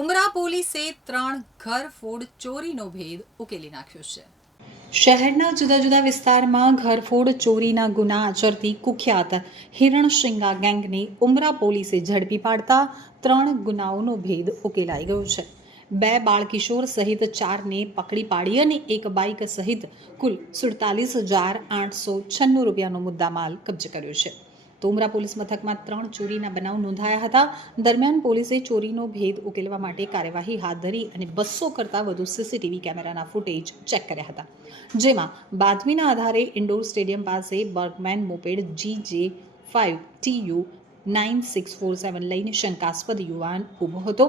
ઉમરા પોલીસે 3 ઘરફોડ ચોરીનો ભેદ ઉકેલી નાખ્યો છે। શહેરના જુદા જુદા વિસ્તારમાં ઘરફોડ ચોરીના ગુના આચરતી કુખ્યાત હિરણશિંગા ગેંગને ઉમરા પોલીસે ઝડપી પાડતા 3 ગુનાઓનો ભેદ ઉકેલાઈ ગયો છે। 2 બાળકિશોર સહિત 4ને પકડી પાડી અને એક બાઇક સહિત કુલ 47,896 રૂપિયાનો મુદ્દામાલ કબજે કર્યો છે। તો ઉમરા પોલીસ મથકમાં 3 ચોરીના બનાવ નોંધાયા હતા। દરમિયાન પોલીસે ચોરીનો ભેદ ઉકેલવા માટે કાર્યવાહી હાથ ધરી અને 200 કરતાં વધુ સીસીટીવી કેમેરાના ફૂટેજ ચેક કર્યા હતા, જેમાં બાતમીના આધારે ઇન્ડોર સ્ટેડિયમ પાસે બર્ગમેન મોપેડ GJ5TU 9647 લઈને શંકાસ્પદ યુવાન ઊભો હતો।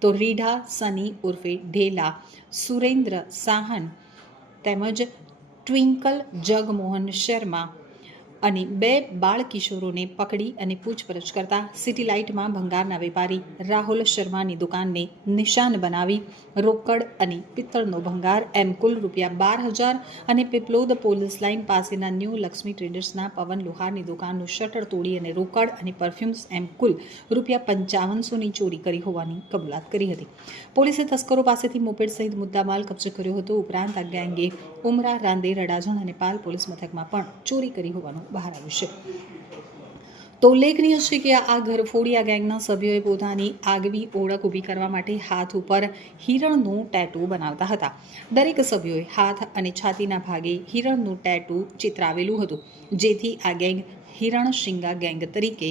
તો રીઢા સની ઉર્ફે ઢેલા સુરેન્દ્ર સાહન તેમજ ટ્વિંકલ જગમોહન શર્મા અને 2 બાળકિશોરોને પકડી અને પૂછપરછ કરતા સિટી લાઇટમાં ભંગારના વેપારી રાહુલ શર્માની દુકાનને નિશાન બનાવી રોકડ અને પિત્તળનો ભંગાર એમ કુલ ₹12,000 અને પીપલોદ પોલીસ લાઇન પાસેના ન્યૂ લક્ષ્મી ટ્રેડર્સના પવન લુહારની દુકાનનું શટર તોડી અને રોકડ અને પરફ્યુમ્સ એમ કુલ ₹5500ની ચોરી કરી હોવાની કબૂલાત કરી હતી। પોલીસે તસ્કરો પાસેથી મોપેડ સહિત મુદ્દામાલ કબજે કર્યો હતો। ઉપરાંત આ ગેંગે ઉમરા, રાંદેર, અડાજણ અને પાલ પોલીસ મથકમાં પણ ચોરી કરી હોવાનું બહાર આવ્યું છે। તો ઉલ્લેખનીય છે કે આ ઘરફોડિયા ગેંગના સભ્યોએ પોતાની આગવી ઓળખ ઊભી કરવા માટે હાથ ઉપર હિરણનું ટેટુ બનાવતા હતા। દરેક સભ્યોએ હાથ અને છાતીના ભાગે હિરણનું ટેટુ ચિતરાવેલું હતું, જેથી આ ગેંગ હિરણશિંગા ગેંગ તરીકે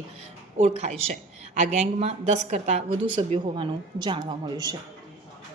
ઓળખાય છે। આ ગેંગમાં 10 કરતાં વધુ સભ્યો હોવાનું જાણવા મળ્યું છે।